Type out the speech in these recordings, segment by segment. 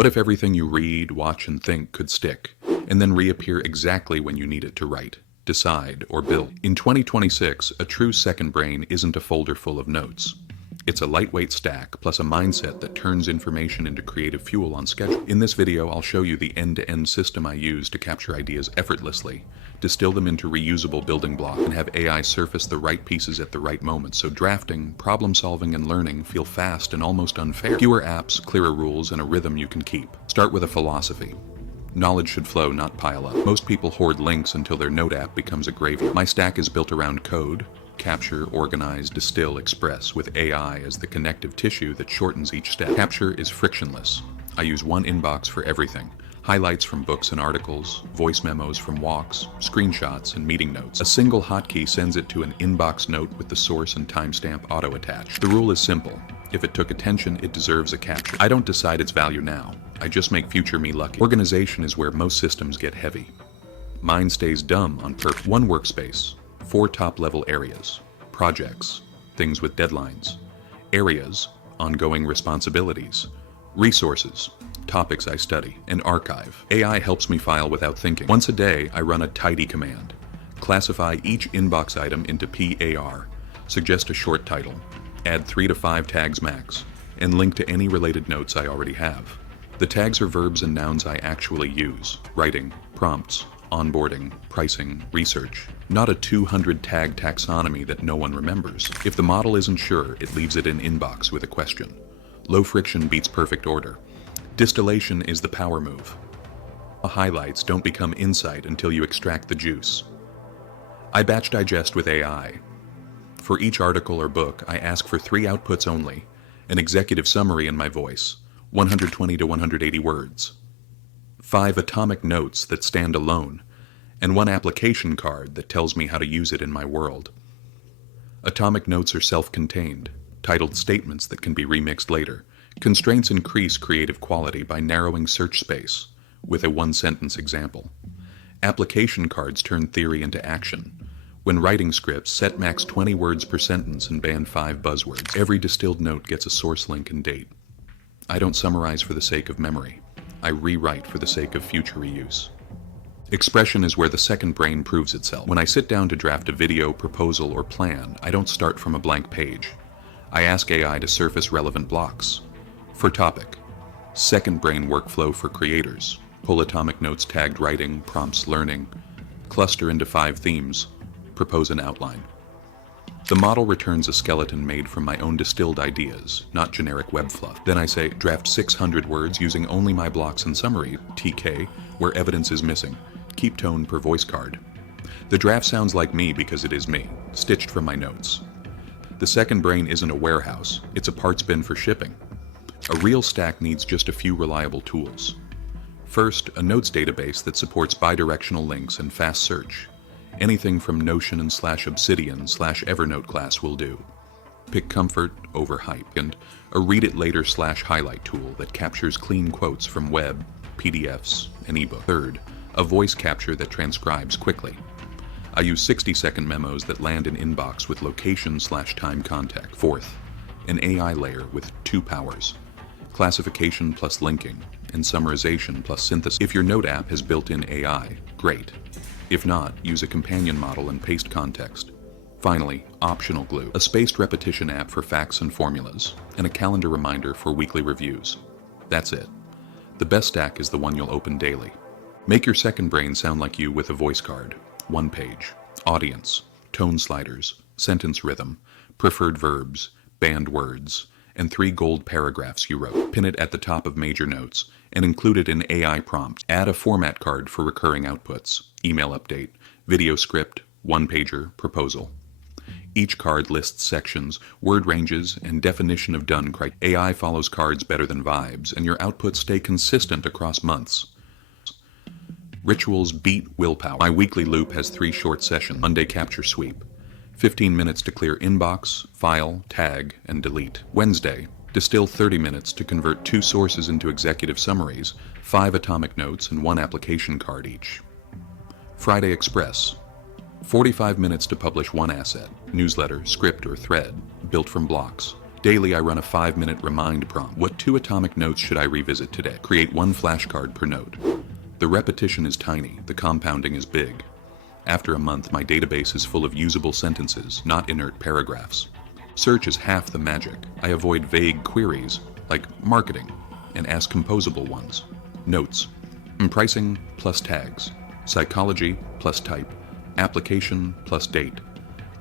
What if everything you read, watch, and think could stick, and then reappear exactly when you need it to write, decide, or build? In 2026, a true second brain isn't a folder full of notes. It's a lightweight stack plus a mindset that turns information into creative fuel on schedule. In this video, I'll show you the end-to-end system I use to capture ideas effortlessly, distill them into reusable building blocks, and have AI surface the right pieces at the right moment so drafting, problem solving, and learning feel fast and almost unfair. Fewer apps, clearer rules, and a rhythm you can keep. Start with a philosophy. Knowledge should flow, not pile up. Most people hoard links until their note app becomes a graveyard. My stack is built around code: capture, organize, distill, express, with AI as the connective tissue that shortens each step. Capture is frictionless. I use one inbox for everything. Highlights from books and articles, voice memos from walks, screenshots, and meeting notes. A single hotkey sends it to an inbox note with the source and timestamp auto-attached. The rule is simple. If it took attention, it deserves a capture. I don't decide its value now. I just make future me lucky. Organization is where most systems get heavy. Mine stays dumb on purpose. One workspace. 4 top-level areas: projects, things with deadlines; areas, ongoing responsibilities; resources, topics I study; and archive. AI helps me file without thinking. Once a day, I run a tidy command. Classify each inbox item into PAR, suggest a short title, add 3 to 5 tags max, and link to any related notes I already have. The tags are verbs and nouns I actually use: writing, prompts, onboarding, pricing, research. Not a 200 tag taxonomy that no one remembers. If the model isn't sure, it leaves it in inbox with a question. Low friction beats perfect order. Distillation is the power move. Highlights don't become insight until you extract the juice. I batch digest with AI. For each article or book, I ask for 3 outputs only: an executive summary in my voice, 120 to 180 words, 5 atomic notes that stand alone, and 1 application card that tells me how to use it in my world. Atomic notes are self-contained, titled statements that can be remixed later. Constraints increase creative quality by narrowing search space, with a 1-sentence example. Application cards turn theory into action. When writing scripts, set max 20 words per sentence and ban 5 buzzwords. Every distilled note gets a source link and date. I don't summarize for the sake of memory. I rewrite for the sake of future reuse. Expression is where the second brain proves itself. When I sit down to draft a video, proposal, or plan, I don't start from a blank page. I ask AI to surface relevant blocks. For topic: second brain workflow for creators. Pull atomic notes tagged writing, prompts learning. Cluster into 5 themes. Propose an outline. The model returns a skeleton made from my own distilled ideas, not generic web fluff. Then I say, draft 600 words using only my blocks and summary, TK, where evidence is missing. Keep tone per voice card. The draft sounds like me because it is me, stitched from my notes. The second brain isn't a warehouse, it's a parts bin for shipping. A real stack needs just a few reliable tools. First, a notes database that supports bidirectional links and fast search. Anything from Notion and /Obsidian/Evernote class will do. Pick comfort over hype, and a read it later /highlight tool that captures clean quotes from web, PDFs, and ebook. Third, a voice capture that transcribes quickly. I use 60-second memos that land in inbox with location/time context. Fourth, an AI layer with 2 powers: classification plus linking, and summarization plus synthesis. If your note app has built-in AI, great. If not, use a companion model and paste context. Finally, optional glue, a spaced repetition app for facts and formulas, and a calendar reminder for weekly reviews. That's it. The best stack is the one you'll open daily. Make your second brain sound like you with a voice card: 1 page, audience, tone sliders, sentence rhythm, preferred verbs, banned words, and 3 gold paragraphs you wrote. Pin it at the top of major notes and include it in AI prompt. Add a format card for recurring outputs: email update, video script, 1-pager, proposal. Each card lists sections, word ranges, and definition of done criteria. AI follows cards better than vibes, and your outputs stay consistent across months. Rituals beat willpower. My weekly loop has 3 short sessions. Monday capture sweep: 15 minutes to clear inbox, file, tag, and delete. Wednesday, distill 30 minutes to convert 2 sources into executive summaries, 5 atomic notes, and 1 application card each. Friday express: 45 minutes to publish 1 asset, newsletter, script, or thread, built from blocks. Daily, I run a 5-minute remind prompt. What 2 atomic notes should I revisit today? Create 1 flashcard per note. The repetition is tiny, the compounding is big. After a month, my database is full of usable sentences, not inert paragraphs. Search is half the magic. I avoid vague queries, like marketing, and ask composable ones. Notes: pricing plus tags, psychology plus type, application plus date,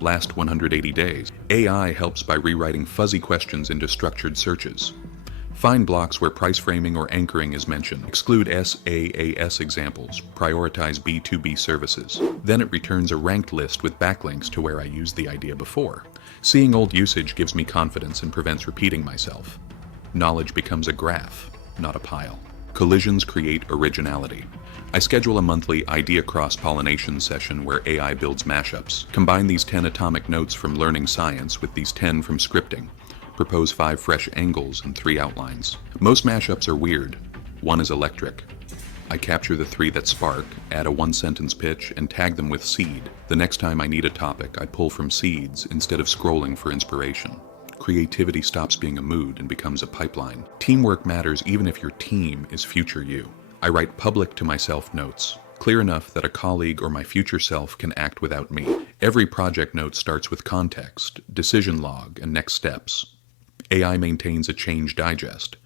last 180 days. AI helps by rewriting fuzzy questions into structured searches. Find blocks where price framing or anchoring is mentioned. Exclude SaaS examples. Prioritize B2B services. Then it returns a ranked list with backlinks to where I used the idea before. Seeing old usage gives me confidence and prevents repeating myself. Knowledge becomes a graph, not a pile. Collisions create originality. I schedule a monthly idea cross-pollination session where AI builds mashups. Combine these 10 atomic notes from learning science with these 10 from scripting. Propose 5 fresh angles and 3 outlines. Most mashups are weird. 1 is electric. I capture the 3 that spark, add a 1-sentence pitch, and tag them with seed. The next time I need a topic, I pull from seeds instead of scrolling for inspiration. Creativity stops being a mood and becomes a pipeline. Teamwork matters even if your team is future you. I write public to myself notes, clear enough that a colleague or my future self can act without me. Every project note starts with context, decision log, and next steps. AI maintains a change digest.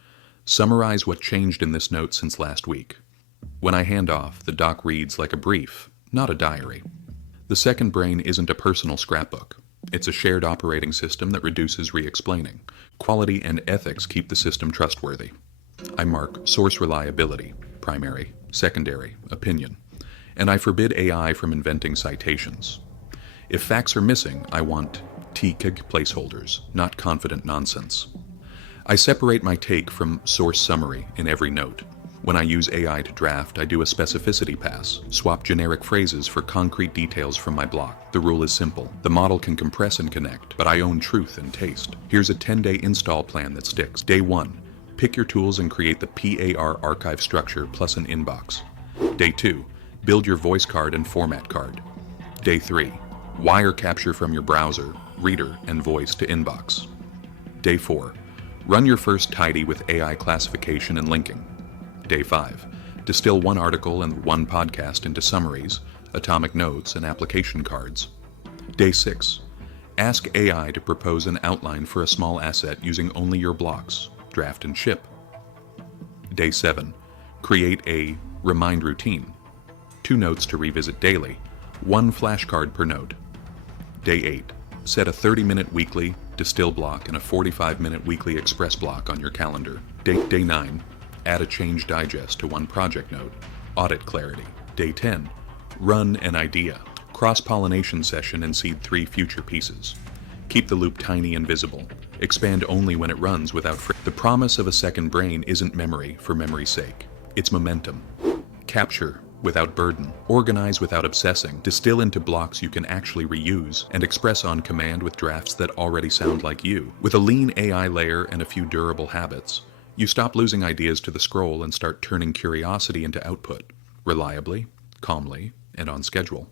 Summarize what changed in this note since last week. When I hand off, the doc reads like a brief, not a diary. The second brain isn't a personal scrapbook. It's a shared operating system that reduces re-explaining. Quality and ethics keep the system trustworthy. I mark source reliability, primary, secondary, opinion, and I forbid AI from inventing citations. If facts are missing, I want TKG placeholders, not confident nonsense. I separate my take from source summary in every note. When I use AI to draft, I do a specificity pass, swap generic phrases for concrete details from my block. The rule is simple. The model can compress and connect, but I own truth and taste. Here's a 10-day install plan that sticks. Day 1, pick your tools and create the PAR archive structure plus an inbox. Day 2, build your voice card and format card. Day 3, wire capture from your browser, reader, and voice to inbox. Day 4, run your first tidy with AI classification and linking. Day 5, distill 1 article and 1 podcast into summaries, atomic notes, and application cards. Day 6, ask AI to propose an outline for a small asset using only your blocks, draft and ship. Day 7, create a remind routine. 2 notes to revisit daily, 1 flashcard per note. Day 8, set a 30-minute weekly distill block and a 45-minute weekly express block on your calendar. Day 9, add a change digest to 1 project note, audit clarity. Day 10, run an idea, cross-pollination session and seed 3 future pieces. Keep the loop tiny and visible. Expand only when it runs without friction. The promise of a second brain isn't memory for memory's sake. It's momentum. Capture without burden. Organize without obsessing. Distill into blocks you can actually reuse, and express on command with drafts that already sound like you. With a lean AI layer and a few durable habits, you stop losing ideas to the scroll and start turning curiosity into output, reliably, calmly, and on schedule.